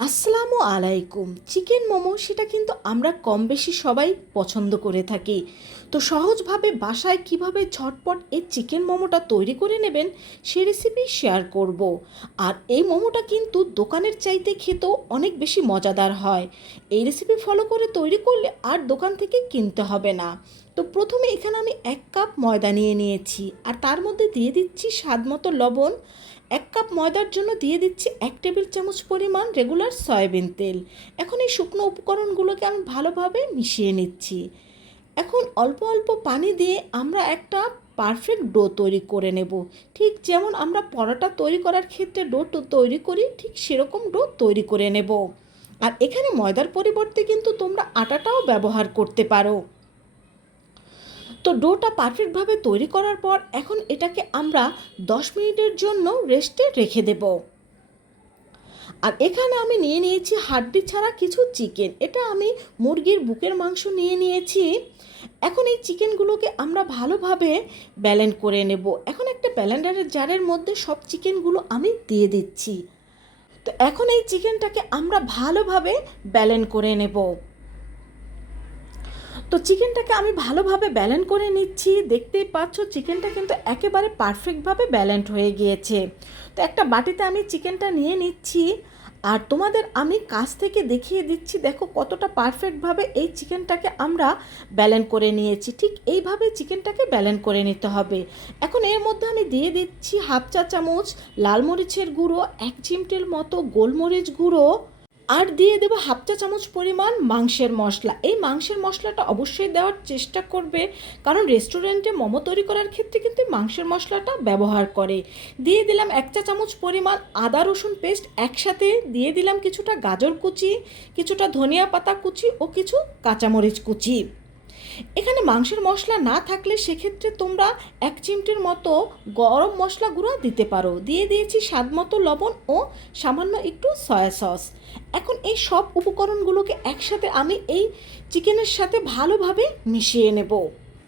আসসালামু আলাইকুম। চিকেন মোমো সেটা কিন্তু আমরা কম বেশি সবাই পছন্দ করে থাকি। তো সহজভাবে বাসায় কিভাবে ঝটপট এই চিকেন মোমোটা তৈরি করে নেবেন সে রেসিপি শেয়ার করব। আর এই মোমোটা কিন্তু দোকানের চাইতে খেতেও অনেক বেশি মজাদার হয়। এই রেসিপি ফলো করে তৈরি করলে আর দোকান থেকে কিনতে হবে না। তো প্রথমে এখানে আমি 1 কাপ ময়দা নিয়ে নিয়েছি আর তার মধ্যে দিয়ে দিচ্ছি স্বাদ মতো লবণ। 1 কাপ ময়দার জন্য দিয়ে দিচ্ছি 1 টেবিল চামচ পরিমাণ রেগুলার সয়াবিন তেল। এখন এই শুকনো উপকরণগুলোকে আমি ভালোভাবে মিশিয়ে নিচ্ছি। এখন অল্প অল্প পানি দিয়ে আমরা একটা পারফেক্ট ডো তৈরি করে নেব। ঠিক যেমন আমরা পরোটা তৈরি করার ক্ষেত্রে ডো তৈরি করি, ঠিক সেরকম ডো তৈরি করে নেব। আর এখানে ময়দার পরিবর্তে কিন্তু তোমরা আটাটাও ব্যবহার করতে পারো। তো ডোটা পারফেক্টভাবে তৈরি করার পর এখন এটাকে আমরা 10 মিনিটের জন্য রেস্টে রেখে দেব। আর এখানে আমি নিয়ে নিয়েছি হাড্ডি ছাড়া কিছু চিকেন। এটা আমি মুরগির বুকের মাংস নিয়ে নিয়েছি। এখন এই চিকেনগুলোকে আমরা ভালোভাবে ব্লেন্ড করে নেব। এখন একটা ব্লেন্ডারের জারের মধ্যে সব চিকেনগুলো আমি দিয়ে দিচ্ছি। তো এখন এই চিকেনটাকে আমরা ভালোভাবে ব্লেন্ড করে নেব। তো চিকেনটাকে আমি ভালোভাবে ব্লেন্ড করে নিচ্ছি। দেখতেই পাচ্ছ চিকেনটা কিন্তু একেবারে পারফেক্টভাবে ব্লেন্ড হয়ে গিয়েছে। তো একটা বাটিতে আমি চিকেনটা নিয়ে নিচ্ছি আর তোমাদের আমি কাছ থেকে দেখিয়ে দিচ্ছি। দেখো কতটা পারফেক্টভাবে এই চিকেনটাকে আমরা ব্লেন্ড করে নিয়েছি। ঠিক এইভাবে চিকেনটাকে ব্লেন্ড করে নিতে হবে। এখন এর মধ্যে আমি দিয়ে দিচ্ছি 1/2 চা চামচ লাল মরিচের গুঁড়ো, 1 চিমটির মতো গোলমরিচ গুঁড়ো, আর দিয়ে দেবো 1/2 চা চামচ পরিমাণ মাংসের মশলা। এই মাংসের মশলাটা অবশ্যই দেওয়ার চেষ্টা করবে, কারণ রেস্টুরেন্টে মোমো তৈরি করার ক্ষেত্রে কিন্তু মাংসের মশলাটা ব্যবহার করে। দিয়ে দিলাম 1 চা চামচ পরিমাণ আদা রসুন পেস্ট। একসাথে দিয়ে দিলাম কিছুটা গাজর কুচি, কিছুটা ধনিয়া পাতা কুচি ও কিছু কাঁচামরিচ কুচি। এখানে মাংসের মশলা না থাকলে সেক্ষেত্রে তোমরা 1 চিমটির মতো গরম মশলা গুঁড়ো দিতে পারো। দিয়ে দিয়েছি স্বাদ মতো লবণ ও সামান্য একটু সয়া সস। এখন এই সব উপকরণগুলোকে একসাথে আমি এই চিকেনের সাথে ভালোভাবে মিশিয়ে নেব।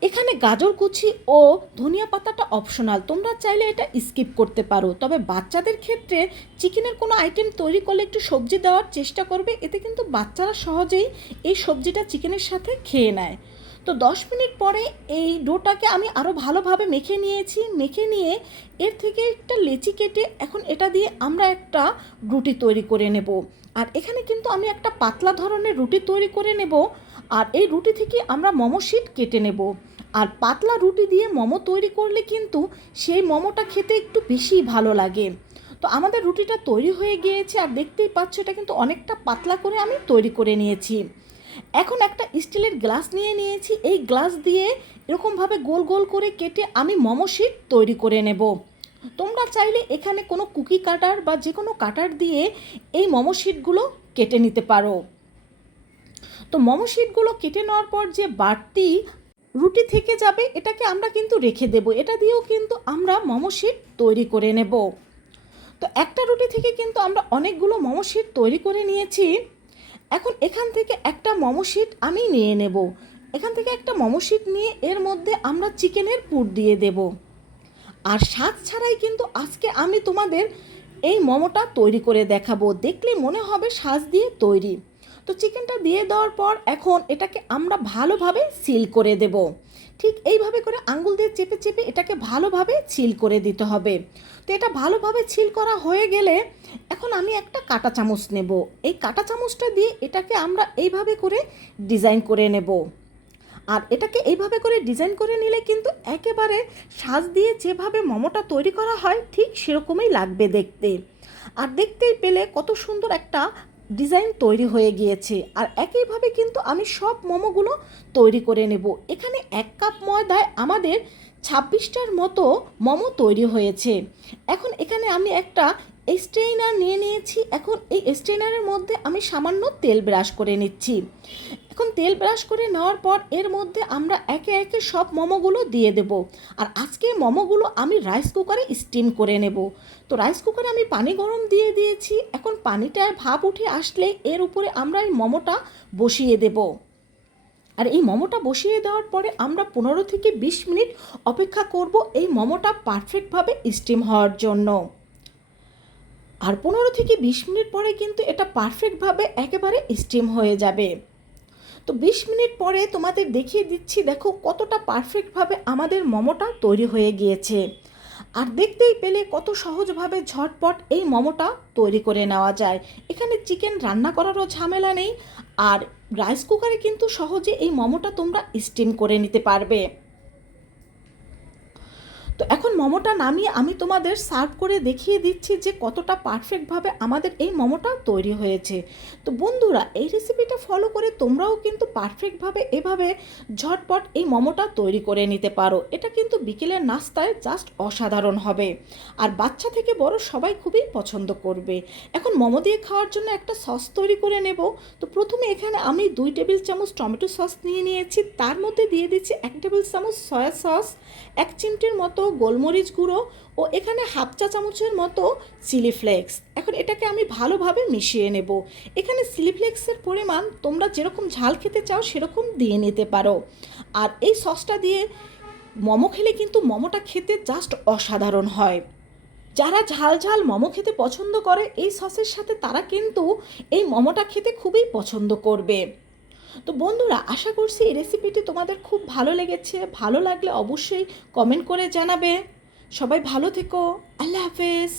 এখানে গাজর কুচি ও ধনিয়া পাতাটা অপশনাল, তোমরা চাইলে এটা স্কিপ করতে পারো। তবে বাচ্চাদের ক্ষেত্রে চিকেনের কোনো আইটেম তৈরি করলে একটু সবজি দেওয়ার চেষ্টা করবে, এতে কিন্তু বাচ্চারা সহজেই এই সবজিটা চিকেনের সাথে খেয়ে নেয়। তো 10 মিনিট পরে এই ডোটাকে আমি আরও ভালোভাবে মেখে নিয়েছি। মেখে নিয়ে এর থেকে একটা লেচি কেটে এখন এটা দিয়ে আমরা একটা রুটি তৈরি করে নেব। আর এখানে কিন্তু আমি একটা পাতলা ধরনের রুটি তৈরি করে নেব। আর এই রুটি থেকে আমরা মোমো শিট কেটে নেব। আর পাতলা রুটি দিয়ে মোমো তৈরি করলে কিন্তু সেই মোমোটা খেতে একটু বেশি ভালো লাগে। তো আমাদের রুটিটা তৈরি হয়ে গিয়েছে আর দেখতেই পাচ্ছ এটা কিন্তু অনেকটা পাতলা করে আমি তৈরি করে নিয়েছি। এখন একটা স্টিলের গ্লাস নিয়ে নিয়েছি। এই গ্লাস দিয়ে এরকমভাবে গোল গোল করে কেটে আমি মোমো শিট তৈরি করে নেব। তোমরা চাইলে এখানে কোনো কুকি কাটার বা যে কোনো কাটার দিয়ে এই মোমো শিটগুলো কেটে নিতে পারো। তো মোমো শিটগুলো কেটে নেওয়ার পর যে বাড়তি রুটি থেকে যাবে এটাকে আমরা কিন্তু রেখে দেব। এটা দিয়েও কিন্তু আমরা মোমো শিট তৈরি করে নেব। তো একটা রুটি থেকে কিন্তু আমরা অনেকগুলো মোমো শিট তৈরি করে নিয়েছি। এখন এখান থেকে একটা মোমো শিট আমি নিয়ে নেব। এখান থেকে একটা মোমো শিট নিয়ে এর মধ্যে আমরা চিকেনের পুর দিয়ে দেব। আর শাক ছাড়াই কিন্তু আজকে আমি তোমাদের এই মোমোটা তৈরি করে দেখাবো। দেখলে মনে হবে শাক দিয়ে তৈরি। তো চিকেনটা দিয়ে দেওয়ার পর এখন এটাকে আমরা ভালোভাবে সিল করে দেব। ঠিক এইভাবে করে আঙ্গুল দিয়ে চেপে চেপে এটাকে ভালোভাবে সিল করে দিতে হবে। তো এটা ভালোভাবে সিল করা হয়ে গেলে এখন আমি একটা কাঁটা চামচ নেব। এই কাঁটা চামচটা দিয়ে এটাকে আমরা এইভাবে করে ডিজাইন করে নেব। আর এটাকে এইভাবে করে ডিজাইন করে নিলে কিন্তু একেবারে সাজ দিয়ে যেভাবে মোমোটা তৈরি করা হয় ঠিক সেরকমই লাগবে দেখতে। আর দেখতেই পেলে কত সুন্দর একটা ডিজাইন তৈরি হয়ে গিয়েছে। আর একইভাবে কিন্তু আমি সব মোমোগুলো তৈরি করে নেব। এখানে 1 কাপ ময়দায় আমাদের 26টার মতো মোমো তৈরি হয়েছে। এখন এখানে আমি একটা স্ট্রেইনার নিয়ে নিয়েছি। এখন এই স্ট্রেইনারের মধ্যে আমি সামান্য তেল ব্রাশ করে নিচ্ছি। এখন তেল ব্রাশ করে নেওয়ার পর এর মধ্যে আমরা একে একে সব মোমোগুলো দিয়ে দেব। আর আজকে মোমোগুলো আমি রাইস কুকারে স্টিম করে নেব। তো রাইস কুকারে আমি পানি গরম দিয়ে দিয়েছি। এখন পানিটায় ভাপ উঠে আসলে এর উপরে আমরা এই মোমোটা বসিয়ে দেব। আর এই মোমোটা বসিয়ে দেওয়ার পরে আমরা 15 থেকে 20 মিনিট অপেক্ষা করব এই মোমোটা পারফেক্টভাবে স্টিম হওয়ার জন্য। আর 15 থেকে 20 মিনিট পরে কিন্তু এটা পারফেক্টভাবে একেবারে স্টিম হয়ে যাবে। তো 20 মিনিট পরে তোমাদের দেখিয়ে দিচ্ছি, দেখো কতটা পারফেক্টভাবে আমাদের মোমোটা তৈরি হয়ে গিয়েছে। আর দেখতেই পেলে কত সহজভাবে ঝটপট এই মোমোটা তৈরি করে নেওয়া যায়। এখানে চিকেন রান্না করারও ঝামেলা নেই, আর রাইস কুকারে কিন্তু সহজে এই মোমোটা তোমরা স্টিম করে নিতে পারবে। তো এখন মোমোটা নামিয়ে আমি তোমাদের সার্ভ করে দেখিয়ে দিচ্ছি যে কতটা পারফেক্টভাবে আমাদের এই মোমোটা তৈরি হয়েছে। তো বন্ধুরা, এই রেসিপিটা ফলো করে তোমরাও কিন্তু পারফেক্টভাবে এভাবে ঝটপট এই মোমোটা তৈরি করে নিতে পারো। এটা কিন্তু বিকেলের নাস্তায় জাস্ট অসাধারণ হবে, আর বাচ্চা থেকে বড় সবাই খুবই পছন্দ করবে। এখন মোমো দিয়ে খাওয়ার জন্য একটা সস তৈরি করে নেব। তো প্রথমে এখানে আমি 2 টেবিল চামচ টমেটো সস নিয়ে নিয়েছি, তার মধ্যে দিয়ে দিচ্ছি 1 টেবিল চামচ সয়া সস, 1 চিমটির মতো গোলমরিচ গুঁড়ো ও এখানে হাফ চা চামচের মতো চিলি ফ্লেক্স। এখন এটাকে আমি ভালোভাবে মিশিয়ে নেব। এখানে চিলি ফ্লেক্সের পরিমাণ তোমরা যেরকম ঝাল খেতে চাও সেরকম দিয়ে নিতে পারো। আর এই সসটা দিয়ে মোমো খেলে কিন্তু মোমোটা খেতে জাস্ট অসাধারণ হয়। যারা ঝাল ঝাল মোমো খেতে পছন্দ করে এই সসের সাথে, তারা কিন্তু এই মোমোটা খেতে খুবই পছন্দ করবে। তো বন্ধুরা, আশা করছি এই রেসিপিটি তোমাদের খুব ভালো লেগেছে। ভালো লাগলে অবশ্যই কমেন্ট করে জানাবে। সবাই ভালো থেকো। আল্লাহ হাফেজ।